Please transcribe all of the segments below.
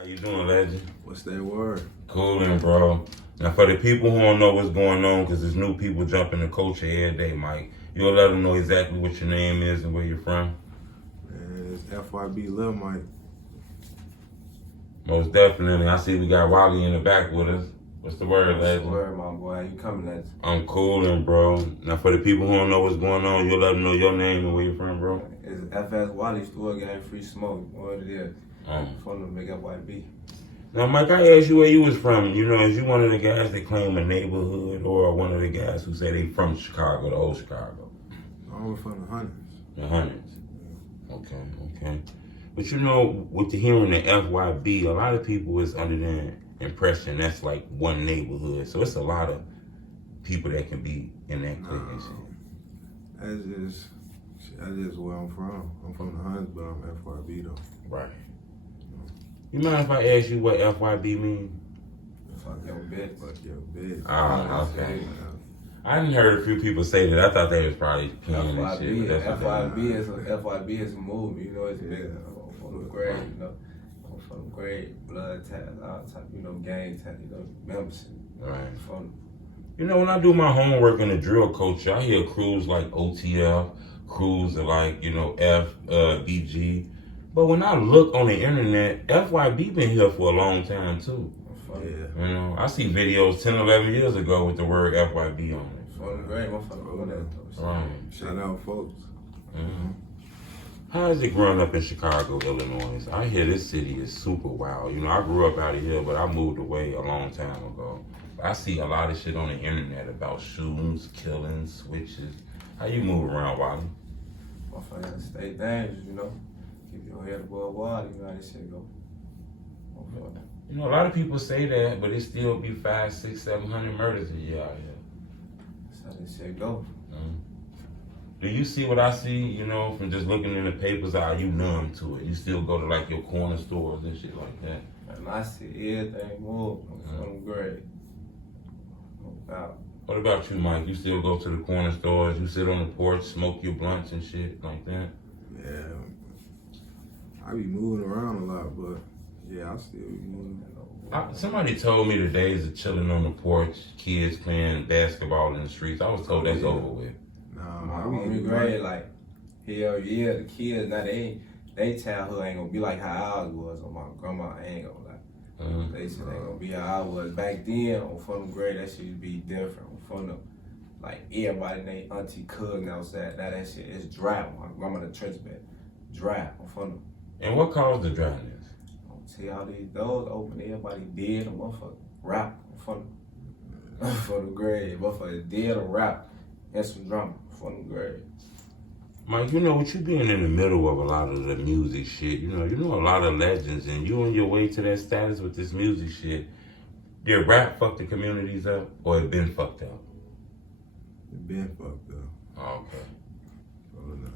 How you doing, legend? What's that word? Coolin', bro. Now, for the people who don't know what's going on, because there's new people jumping the culture every day, Mike, you'll let them know exactly what your name is and where you're from? Man, it's FYB Lil, Mike. Most definitely. I see we got Wally in the back with us. What's the word, legend? What's the word, my boy? How you coming at? I'm coolin', bro. Now, for the people who don't know what's going on, you'll let them know your name and where you're from, bro? It's FSWally store game free smoke. What it is? From the big FYB. Now, Mike, I asked you where you was from. You know, is you one of the guys that claim a neighborhood or one of the guys who say they from Chicago, the old Chicago? I'm from the hundreds. The hundreds. Okay. But you know, with the hearing the FYB, a lot of people is under the impression that's like one neighborhood. So it's a lot of people that can be in that clique and shit. That's just where I'm from. I'm from the hundreds, but I'm FYB though. Right. You mind if I ask you what FYB means? Fuck your bitch. Fuck your bitch. Ah, okay. I didn't heard a few people say that. I thought they was probably playing and shit. But that's FYB is a movie. You know, it's big. From the grade, you know, from the grade, blood tat, all type, you know, gang tat, you know, membership. Right. From. You know, when I do my homework in the drill culture, I hear crews like OTF, crews are like, you know, FBG. But when I look on the internet, FYB been here for a long time too. Yeah. You know, I see videos 10, 11 years ago with the word FYB on it. From the grade, motherfucker. Right. Shout out, folks. Mm-hmm. How is it growing up in Chicago, Illinois? I hear this city is super wild. You know, I grew up out of here, but I moved away a long time ago. I see a lot of shit on the internet about shootings, killings, switches. How you move around, Wally? Motherfucker gotta stay dangerous, you know. Keep your head above water, you know how this shit go. You know, a lot of people say that, but it still be 500, 600, 700 murders a year out here. That's how this shit go. Mm-hmm. Do you see what I see, you know, from just looking in the papers? Are you numb to it? You still go to like your corner stores and shit like that? And I see everything move. I'm great. No doubt. What about you, Mike? You still go to the corner stores? You sit on the porch, smoke your blunts and shit like that? Yeah. I be moving around a lot, but yeah, I still be moving. Somebody told me the days of chilling on the porch, kids playing basketball in the streets. I was told that's over with. My homie grade, like, hell yeah, the kids, now they childhood ain't gonna be like how ours was, or my grandma ain't gonna like. They shit ain't gonna be how I was. Back then, on Funnel Grade, that shit used to be different. On Funnel, like, everybody named auntie, cousin outside, now that shit is dry. My grandma the church bed, dry on Funnel. And what caused the dryness? I don't see all these doors open, everybody dead, a motherfucker rap on Funnel. Funnel Grade, motherfucker dead or rap, and some drama. Funnel Grade. Mike, you know, with you being in the middle of a lot of the music shit, you know a lot of legends, and you on your way to that status with this music shit. Did rap fuck the communities up, or it been fucked up? It been fucked up. Oh, okay. Oh, no.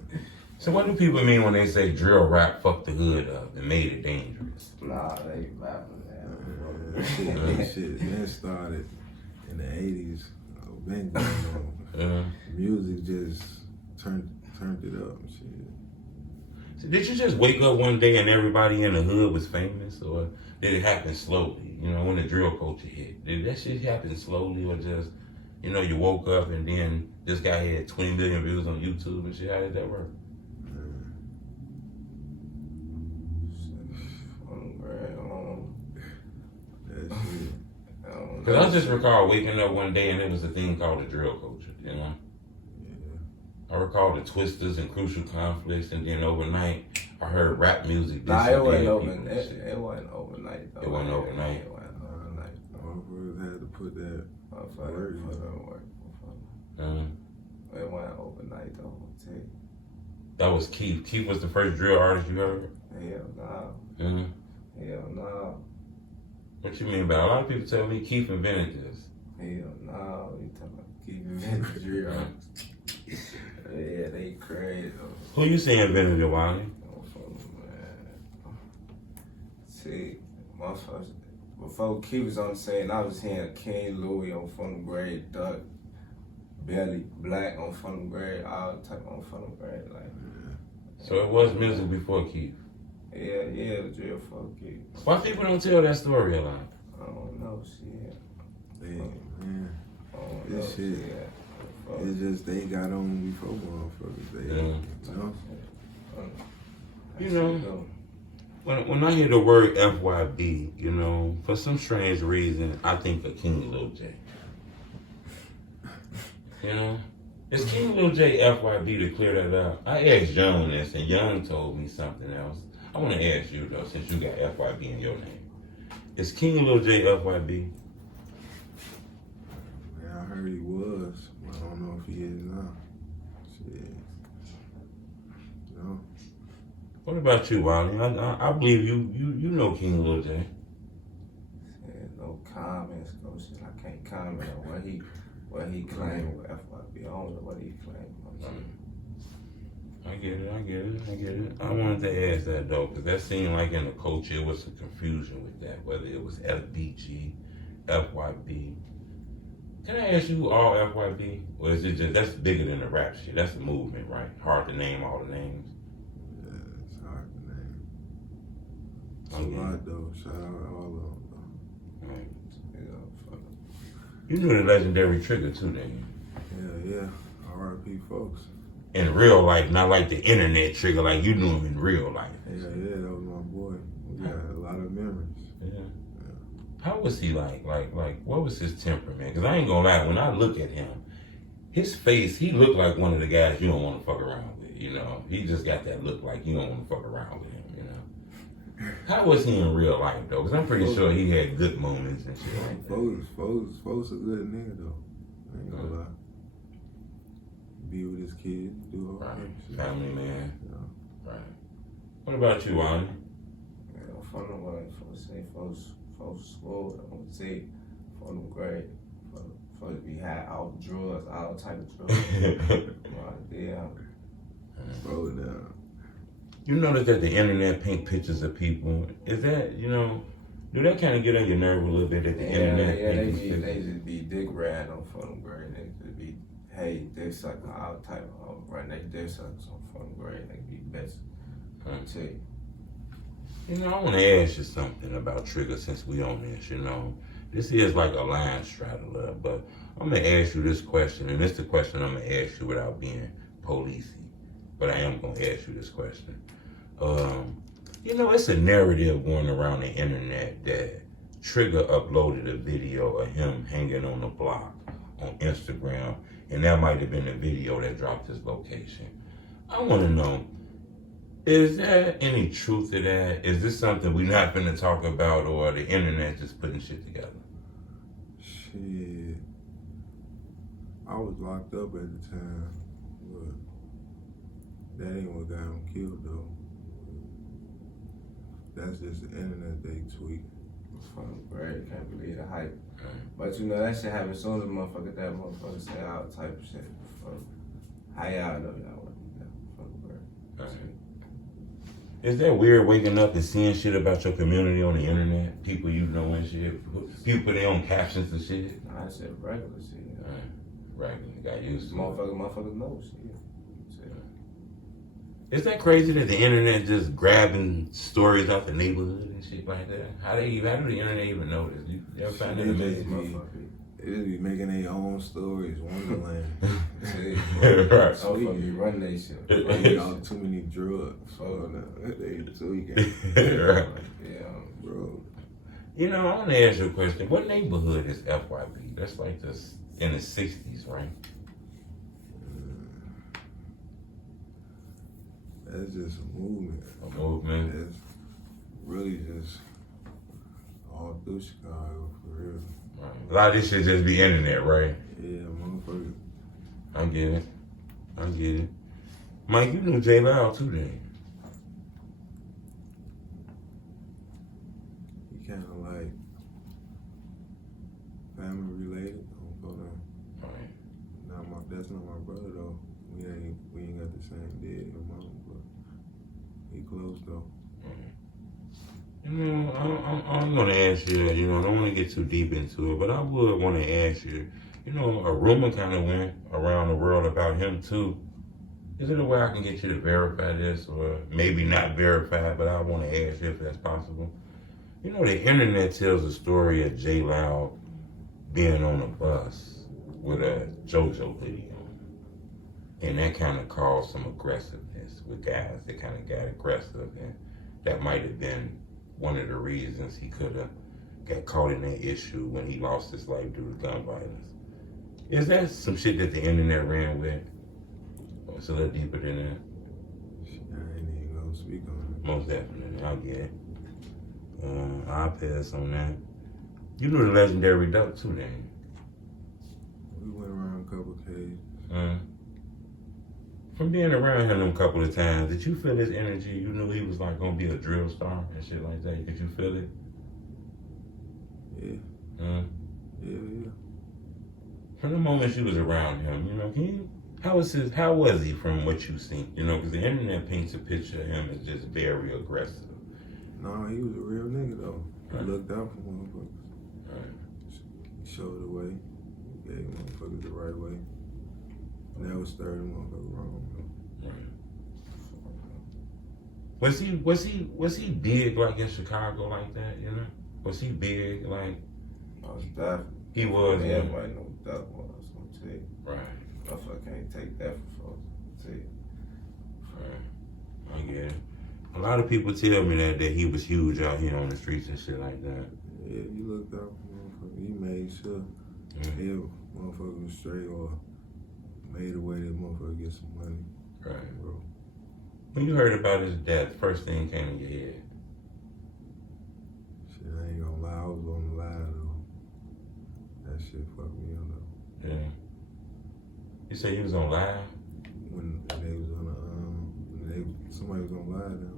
So what do people mean when they say drill rap fucked the hood up and made it dangerous? Nah, they rapping That shit then started in the 80s. Been going on. Music just turned it up and shit. So did you just wake up one day and everybody in the hood was famous, or did it happen slowly? You know, when the drill culture hit, did that shit happen slowly, or just, you know, you woke up and then this guy had 20 million views on YouTube and shit? How did that work? Because I just recall waking up one day and there was a thing called the drill culture, you know? Yeah. I recall the twisters and crucial conflicts, and then overnight, I heard rap music. Nah, it wasn't overnight. It wasn't overnight, though. It wasn't overnight. It wasn't overnight. Motherfuckers had to put that work. It wasn't overnight, though, I'll tell you. That was Keith. Keith was the first drill artist you heard? Hell no. Hell no. What you mean by that? A lot of people tell me Keith invented this. Hell no. You talking about Keith invented drill artists? Yeah, they crazy. Who you say invented it, Wally? See, motherfuckers, before Keith was on the scene, I was hearing King Louis on Funnel Grade, Duck, Belly, Black on Funnel Grade, all type on Funnel Grade, like. So it was music before Keith? Yeah, the jail fuck it. Why people don't tell that story a lot? I don't know, shit. Man, This shit. It's just they got on before motherfuckers. They, you know, when I hear the word FYB, you know, for some strange reason, I think of King Lil J. You know, is King Lil J FYB to clear that out? I asked Young this, and Young told me something else. I want to ask you though, since you got FYB in your name, is King Lil J FYB? Man, I heard he was, but I don't know if he is now. Shit. No. What about you, Wally? I believe you know King Lil J. No comments, no shit. I can't comment on what he claimed with FYB. I don't know what he claimed. I get it. I wanted to ask that though, because that seemed like in the culture it was some confusion with that, whether it was FBG, FYB. Can I ask you all FYB? Or is it just, that's bigger than the rap shit? That's the movement, right? Hard to name all the names. Yeah, it's hard to name. It's a lot though. Shout out all of them though. Right. Yeah, You knew the legendary Trigga too, didn't you? Yeah. R.I.P. folks. In real life, not like the internet Trigga, like you knew him in real life. Yeah, that was my boy. We got a lot of memories. Yeah. How was he like? What was his temperament? Because I ain't gonna lie, when I look at him, his face, he looked like one of the guys you don't want to fuck around with, you know? He just got that look like you don't want to fuck around with him, you know? How was he in real life, though? Because I'm pretty sure he had good moments and shit like that. Folks a good nigga, though. I ain't gonna lie. Be with his kids, do all that. Family man. Yeah. Right. What about you, Ani? Yeah, from the way, folks school, I would say, from the grade, folks we had all drugs, all type of drugs. Yeah. Roll down. You notice that the internet paint pictures of people. Is that, you know, do that kind of get on your nerve a little bit that the internet paint pictures? They just be dick riding on from the grade. They just be, hey, dick sucking all type of right. They dick sucking from the grade. They be best. I'll tell you. You know, I want to ask you something about Trigga since we on this, you know. This is like a line straddler, but I'm going to ask you this question, and it's the question I'm going to ask you without being policey, but I am going to ask you this question. You know, it's a narrative going around the internet that Trigga uploaded a video of him hanging on the block on Instagram, and that might have been the video that dropped his location. I want to know, is there any truth to that? Is this something we're not going to talk about, or the internet just putting shit together? Shit. I was locked up at the time, but that ain't what got him killed, though. That's just the internet they tweet. From the grade, can't believe the hype. But you know, that shit happens soon as that motherfucker say all type of shit. How y'all know y'all wasn't there? From the grade. Is that weird waking up and seeing shit about your community on the internet? People you know and shit? People put their own captions and shit? Nah, I said regular shit. Regular, got used to it. Motherfuckers know shit. Is that crazy that the internet just grabbing stories out the neighborhood and shit like that? How do the internet even know this? You ever find that amazing? They just be making their own stories, Wonderland. Right. Motherfuckers be running they shit. They got too many drugs. They tweaking. Right. Yeah, bro. You know, I want to ask you a question. What neighborhood is FYB? That's like this in the 60s, right? That's just a movement. A movement. It's really just all through Chicago, for real. Right. A lot of this shit just be internet, right? Yeah, motherfucker. I get it. Mike, you knew J Lil too then. He kind of like family related. Right. That's not my brother though. We ain't got the same dad or mom, but he close though. You know, I'm gonna ask you, you know, I don't want to get too deep into it, but I would want to ask you, you know, a rumor kind of went around the world about him too. Is it a way I can get you to verify this, or maybe not verify, but I want to ask you if that's possible? You know, the internet tells a story of J Loud being on a bus with a Jojo video. And that kind of caused some aggressiveness with guys. They kind of got aggressive, and that might have been one of the reasons he could have got caught in that issue when he lost his life due to gun violence. Is that some shit that the internet ran with? Or it's a little deeper than that? Shit, I ain't even gonna speak on it. Most definitely, I get it. I'll pass on that. You knew the legendary Duck too, then? We went around a couple cages. From being around him a couple of times, did you feel his energy? You knew he was like gonna be a drill star and shit like that. Did you feel it? Yeah. Yeah. From the moment you was around him, you know, how was he from what you seen? You know, because the internet paints a picture of him as just very aggressive. No, he was a real nigga though. He Right. looked out for motherfuckers. Right. He showed the way. He gave motherfuckers the right way. Never started motherfuckers wrong. Right. Was he big like in Chicago like that? You know, was he big like? Most definitely. He was. Yeah, Yeah. everybody know what Duck was. I'm tell you. Right. Motherfucker can't take that from folks. I'm tell you. Right. I get it. A lot of people tell me that he was huge out here on the streets and shit like that. Yeah, he looked out for motherfuckers. He made sure if motherfucker was straight or made a way that motherfucker get some money. Right. Bro. When you heard about his death, first thing came in your head. Shit, I ain't gonna lie, I was on the lie though. That shit fucked me up though. Yeah. You say you was on live? When they was on somebody was on live down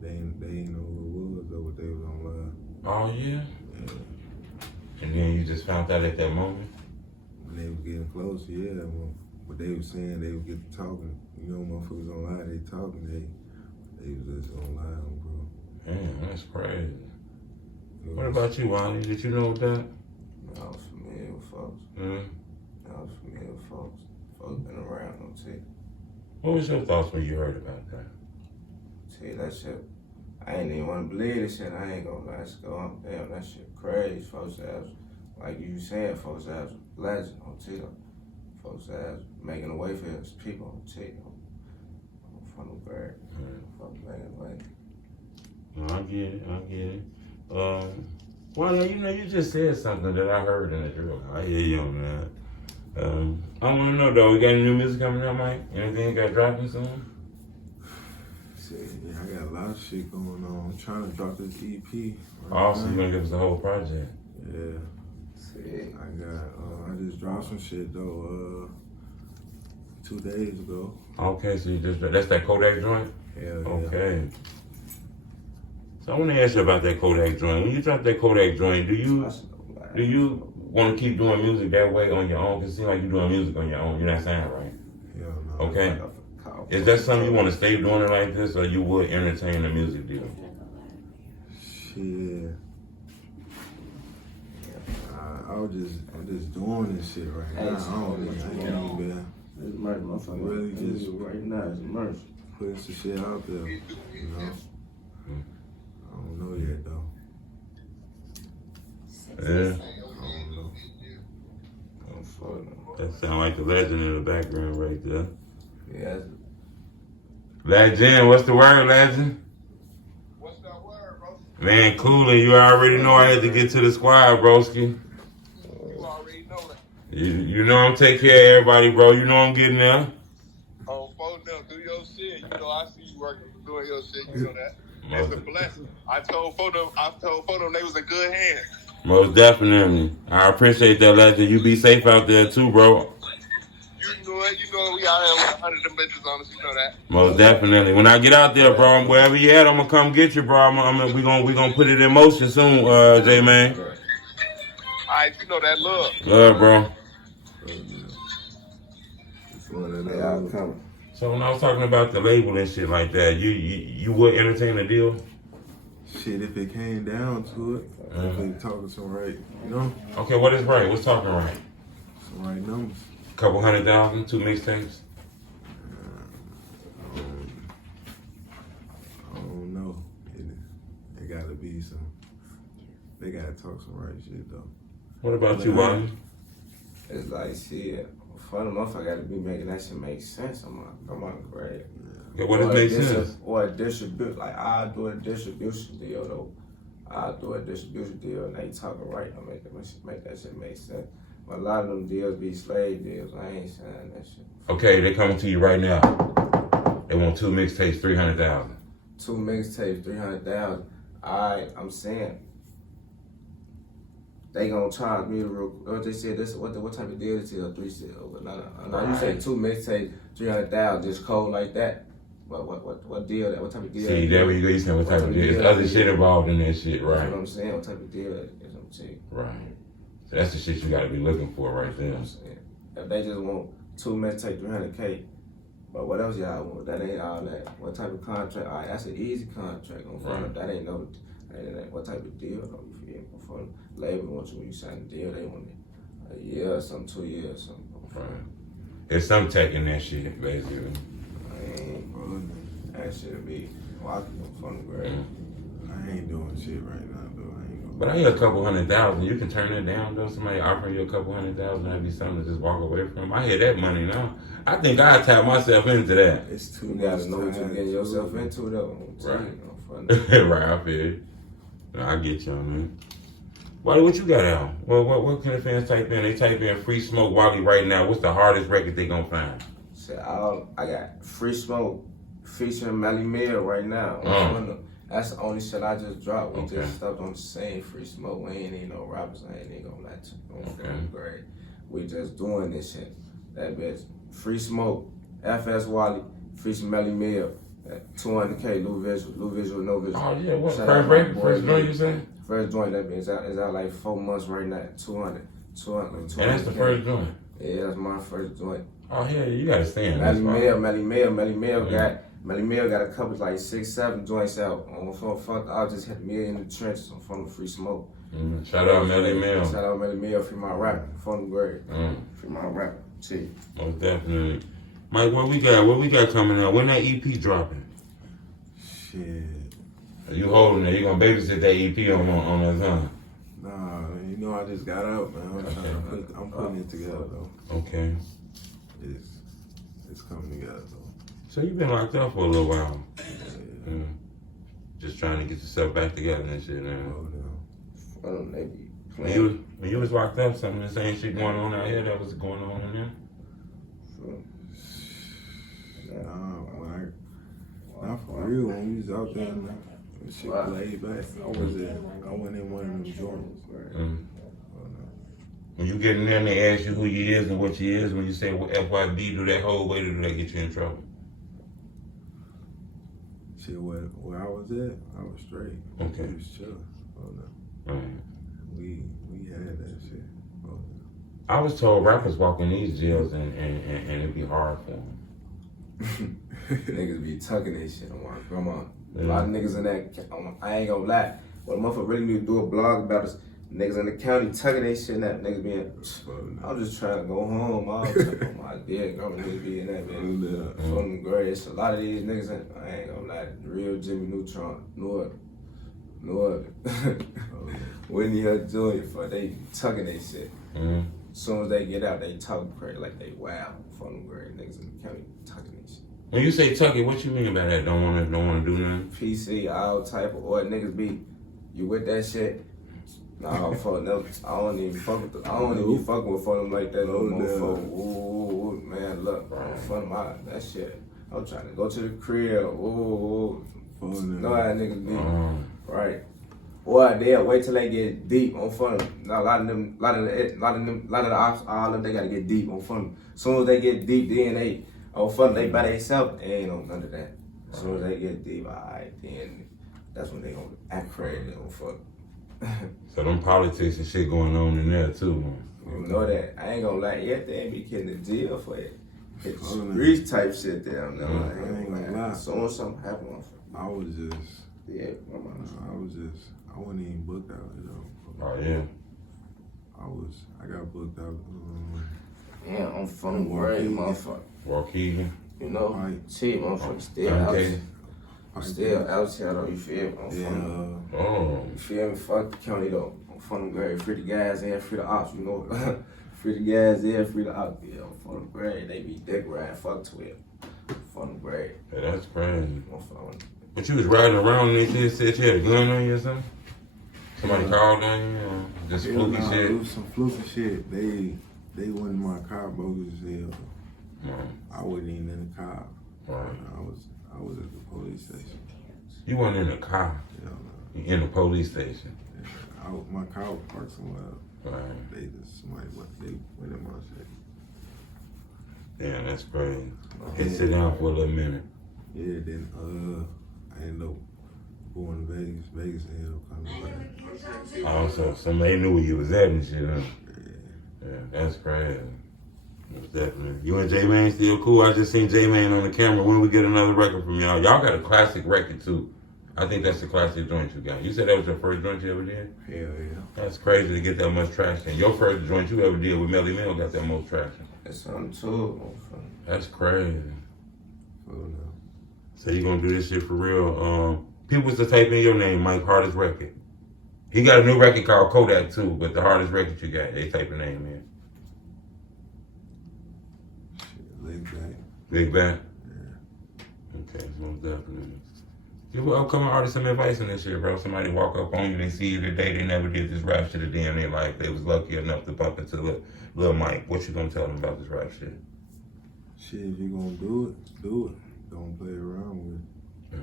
there. They ain't know who it was though, but they was on live. Oh yeah. Yeah. And then you just found out at that moment. When they was getting closer, yeah. But they was saying they would get to talking. You know, motherfuckers on live, they talking. They was just on live, bro. Man, that's crazy. What about you, Wally? Did you know that? I was familiar with folks. I was familiar with folks. Folks been around, I'm tell you. What was your thoughts when you heard about that? Tell you that shit. I ain't even want to believe this shit. I ain't gonna let go on. Damn, that shit crazy. Folks ass, like you saying, folks ass legend. I'm tell you. Folks ass making a way for his people. I'm tell you. I'm from the bird. Folks making a way. No, I get it. Well, you know, you just said something that I heard in the drill. I hear you on that. I want to know though, you got any new music coming out, Mike? Anything you got dropping soon? Shit, yeah, I got a lot of shit going on. I'm trying to drop this EP. Also, you gonna give us the whole project? Yeah. Sick. I just dropped some shit though, 2 days ago. Okay, so that's that Kodak joint? Hell yeah. Okay. So I want to ask you about that Kodak joint. When you drop that Kodak joint, do you want to keep doing music that way on your own? Because it seems like you're doing music on your own. You're not saying right. Hell no. Okay. Is that something you want to stay doing it like this, or you would entertain a music deal? Shit. I'm just doing this shit right now. I ain't even been It's merch, motherfucker. really just right now, it's merch. putting some shit out there, you know. I don't know yet though. Yeah. I don't know. That sound like the legend in the background right there. Yeah. Legend, what's the word, Legend? What's that word, bro? Man, coolin', you already know I had to get to the squad, broski. You already know that. You know I'm taking care of everybody, bro. You know I'm getting there. On phone now, do your shit. You know I see you working, doing your shit. You know that. It's a blessing. I told photo they was in good hands. Most definitely. I appreciate that, Legend. You be safe out there too, bro. You know it. You know we out here with 100 of them bitches on us. You know that. Most definitely. When I get out there, bro, wherever you at, I'm gonna come get you, bro. We gonna put it in motion soon, JMane. Alright, you know that love. Love, bro. It's one of They all those. coming. So when I was talking about the label and shit like that, you would entertain a deal? Shit, if it came down to it, if they talking some right, you know, Okay, what is right? What's talking right? some right numbers. Couple 100,000, 2 mixtapes? be some. They gotta talk some right shit though. What about you, Wally? It's like shit. Fun enough, I gotta be making that shit make sense. I'm on grade. Yeah, what does make sense? Or a distribution, like I'll do a distribution deal though. I'll do a distribution deal and they talking right. I make that shit make sense. But a lot of them deals be slave deals. I ain't saying that shit. Okay, they coming to you right now. They want 2 mixtapes, 300,000. 2 mixtapes, 300,000. I'm saying they gonna charge me the real. What they said this? What type of deal this is? A 3 sale? But no. You say 2 mixtapes, 300,000, just cold like that. What deal? That? What type of deal? See, there you go. You saying what type of deal? There's other shit involved in that shit, right? That's what I'm saying. What type of deal that is? I'm saying. Right. So that's the shit you gotta be looking for right there. If they just want 2 mixtapes, 300K. But what else y'all want? That ain't all that. What type of contract? All right, that's an easy contract. On front of that ain't no. What type of deal? Though, you feel me? For label wants you when you sign the deal, they want a year or something, 2 years or something. Right. There's some tech in that shit, basically. That shit be walking from the grave. I ain't doing shit right now though. I ain't gonna. But I hear a couple 100,000. You can turn that down though. Somebody offering you a couple 100,000, that'd be something to just walk away from. I hear that money now. I think I'd tap myself into that. It's too You much gotta know what you're getting yourself into though. Right. Right, I feel you. No, I get you on that. Wally, what you got out? Well, what can the fans type in? They type in Free Smoke Wally right now. What's the hardest record they gonna find? So I got Free Smoke featuring Melly Mill right now. That's the only shit I just dropped. We just stopped on the same Free Smoke. We ain't even no rappers. I ain't even gonna lie to you. Great. We just doing this shit. That bitch. Free Smoke, FSWally, featuring Melly Mill. 200K, Lil Visual, No Visual. Oh yeah, what? First record, first joint you saying? First joint, that bitch is out like 4 months right now. 200. And that's the first joint? Yeah, that's my first joint. Oh yeah, you gotta stand. Melly Mill got a couple like 6, 7 joints out. I just had me in the trenches from the Free Smoke. Shout out Melly Mill. Shout out Melly Mill for my rapper, from the grade. For my rapper, see. Most definitely. Mike, what we got coming out? When that EP dropping? Shit. Are you holding it? You gonna babysit that EP on that time? Nah, you know I just got out, man. I'm putting it together though. Okay. It's coming together though. So you've been locked up for a little while. Yeah. Just trying to get yourself back together and shit now. Oh no. When you was locked up, some of the same shit going on out here that was going on in there? Not for real. When we was out there, shit laid back. I went in one of them joints. When you get in there and they ask you who you is and what you is, when you say well, FYB, do that whole way, do that get you in trouble? Shit, where I was at, I was straight. Okay. We was chilling. Oh no. We had that shit. Oh no. I was told rappers walk in these jails and it'd be hard for them. Niggas be tucking that shit on my grandma. A lot of niggas in that, I ain't gonna lie. What a motherfucker really need to do a blog about is niggas in the county tucking that shit and that niggas being, I'm just trying to go home. I'm my dick. I'm gonna be in that bitch. From the grade. It's a lot of these niggas in, I ain't gonna lie. The real Jimmy Neutron, Northern. Whitney Hill Jr. for they tucking that shit. As soon as they get out, they talk crazy like they wild. From the grade. Niggas in the county tucking that shit. When you say tuck it, what you mean by that? Don't wanna do nothing? PC, all type of, or niggas be, you with that shit? Nah, fuck them. I don't even fuck with them. I don't even be fucking with them like that no more. Ooh, man, look, fuck that shit. I'm trying to go to the crib. Ooh. No, that niggas be right. Or they'll wait till they get deep on fun. Now, a lot of the ops, all of them, they gotta get deep on fun. As soon as they get deep, then they on fun, they by themselves. They ain't on none of that. As soon as they get deep, alright, then that's when they gonna act crazy on fun. So them politics and shit going on in there too, man. You know that. I ain't gonna lie, yet they ain't be getting the deal for it. It's reach type shit down there. I ain't gonna lie. As soon as something happen, I was just, I wasn't even booked out, you know. Oh yeah. I got booked out. Yeah, I'm from the grade, motherfucker. Waukegan. You know, Right. shit, motherfucker, still out. Okay. I'm still out here though, you feel me? You feel me? Fuck the county though. I'm from the grade. Free the guys in, free the ops, you know. Free the guys in, free the ops. Yeah, I'm from the grade. They be dick riding, fuck 12. From the grade. Yeah, that's crazy. But you was riding around and they just said you had a gun on you or something? Somebody called on you or just fluky shit? It was some fluky shit. They went in my car bogus as hell. I wasn't even in the car. Right. I was at the police station. You weren't in the car. Yeah, no. You in the police station. Yeah, my car was parked somewhere else. Right. They went in my shit. Damn, that's crazy. Okay, sit down for a little minute. Yeah, then I ended up going to Vegas. Vegas ended up coming back. Oh, so somebody knew where you was at and shit, huh? Yeah. Yeah, that's crazy. Most definitely. You and JMane still cool? I just seen JMane on the camera. When we get another record from y'all? Y'all got a classic record too. I think that's the classic joint you got. You said that was your first joint you ever did? Hell yeah. That's crazy to get that much traction. Your first joint you ever did with Melly Mel got that most traction. It's something too. That's crazy. Oh no. So you gonna do this shit for real? People used to type in your name, Mike, hardest record. He got a new record called Kodak too, but the hardest record you got, they type your name in. Big bang. Big Bang? Yeah. Okay, most definitely. Give upcoming artists some advice in this shit, bro. Somebody walk up on you, they see you today, they never did this rap shit a day in their life. They was lucky enough to bump into Lil Mike. What you gonna tell them about this rap shit? Shit, if you gonna do it, do it. Don't play around with it.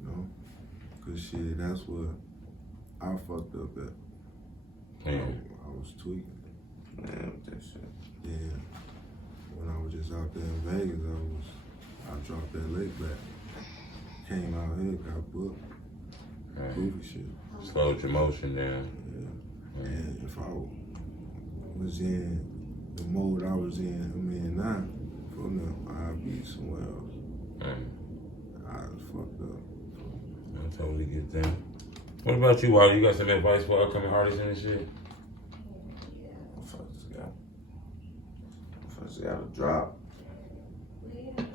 You know? Cause shit, that's what I fucked up at. I was tweaking. Man, that shit. Yeah. When I was just out there in Vegas, I dropped that lake back. Came out here, got booked. Goofy shit. Slowed your motion down. Yeah. And if I was in the mode I was in, now, for now, I'd be somewhere else. I was fucked up. I totally get that. What about you, Wally? You got some advice for upcoming artists and this shit? First got to drop.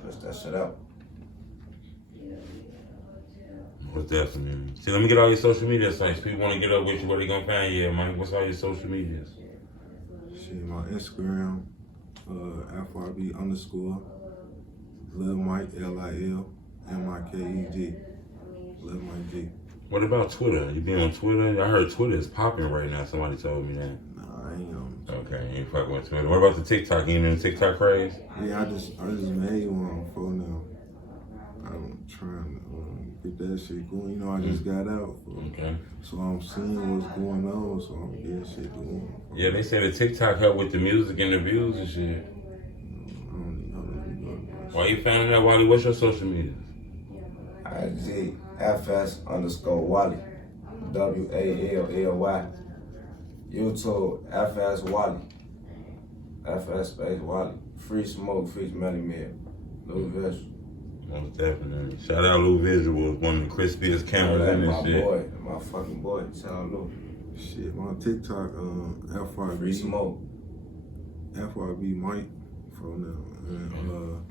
Push that shit out. Most definitely. See, let me get all your social media sites. People want to get up with you. Where they gonna find you, Mike? What's all your social medias? Shit, my Instagram, FYB_ Lil Mike, LILMIKEG. Lil Mike G. What about Twitter? You be on Twitter? I heard Twitter is popping right now. Somebody told me that. Nah, I ain't on. Okay, you ain't fucking with Twitter. What about the TikTok? You in the TikTok craze? Yeah, I just made one for now. I'm trying to get that shit going. You know, I just got out. Okay. So I'm seeing what's going on, so I'm getting shit going. Yeah, they say the TikTok help with the music and the views and shit. I don't even know. Why you found that, Wally? What's your social media? IG FS_Wally. WALLY. YouTube FSWally. FSWally. Free smoke, free Melly Mel. Lil Visual. Most definitely. Shout out Lil Visual, one of the crispiest cameras in this my shit. boy, my fucking boy. Shout out Lil. Shit, my TikTok, FYB. Free smoke. FYB Mike for now. And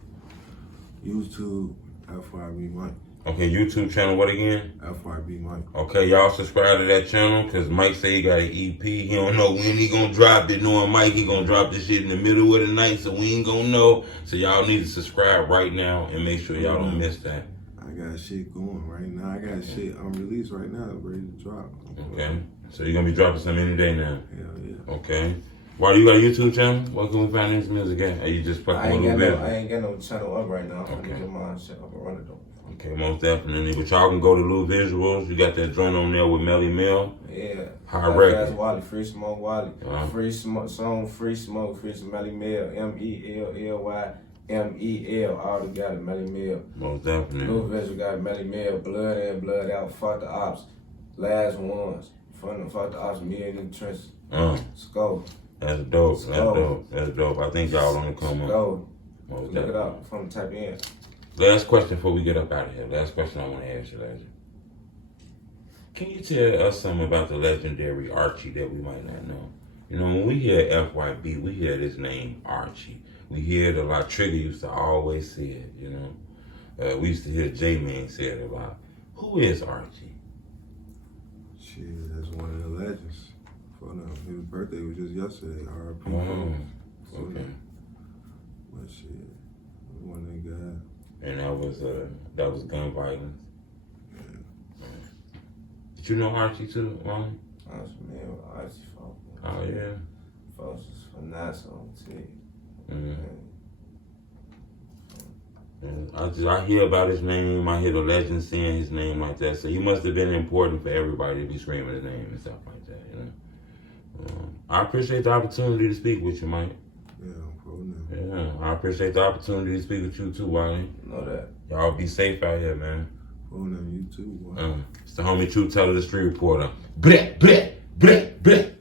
YouTube, FYB Mike. Okay, YouTube channel, what again? FYB Mike. Okay, y'all subscribe to that channel, cause Mike say he got an EP. He don't know when he gonna drop it. Knowing Mike, he gonna drop this shit in the middle of the night, so we ain't gonna know. So y'all need to subscribe right now and make sure y'all don't miss that. I got shit going right now. I got shit unreleased right now, ready to drop. Okay, so you're gonna be dropping some any day now. Hell yeah. Okay. Why you got a YouTube channel? Where can we find this music at? Are you just fucking a little bit? I ain't got no channel up right now. Okay. I need to get my shit up and run it though. Okay, most definitely. But y'all can go to Lil Visuals. You got that joint on there with Melly Mel. Yeah. High record. FSWally, Free Smoke Wally. Uh-huh. Free Smoke Song, Free Smoke, Free Melly Mel. MELLY, all together, Melly Mel. Most definitely. Lil Visual got Melly Mel, blood in, blood out, fuck the ops. Last ones. Fuck the ops, me in the trenches. Scope. That's dope. That's dope. That's dope. I think y'all on the come up. Go. Most Look it definitely. up from type in. Last question before we get up out of here. Last question I want to ask you, Legend. Can you tell us something about the legendary Archie that we might not know? You know, when we hear FYB, we hear this name, Archie. We hear it a lot. Trigga used to always say it, you know. We used to hear JMane say it a lot. Who is Archie? Shit, that's one of the legends. For them. His birthday was just yesterday. R.I.P. Okay. But shit, one of the guys. And that was gun violence. Yeah. Did you know Archie too, Ron? I was familiar with Archie folks. Oh yeah. Folks is finesse on T. I hear about his name. I hear the legends saying his name like that. So he must have been important for everybody to be screaming his name and stuff like that. You know. I appreciate the opportunity to speak with you, Mike. Yeah, I'm pro now. Yeah, I appreciate the opportunity to speak with you too, Wally. Know that. Y'all be safe out here, man. Pro now, you too, boy. It's the homie True Teller, the street reporter. Bleh, bleh, bleh, bleh.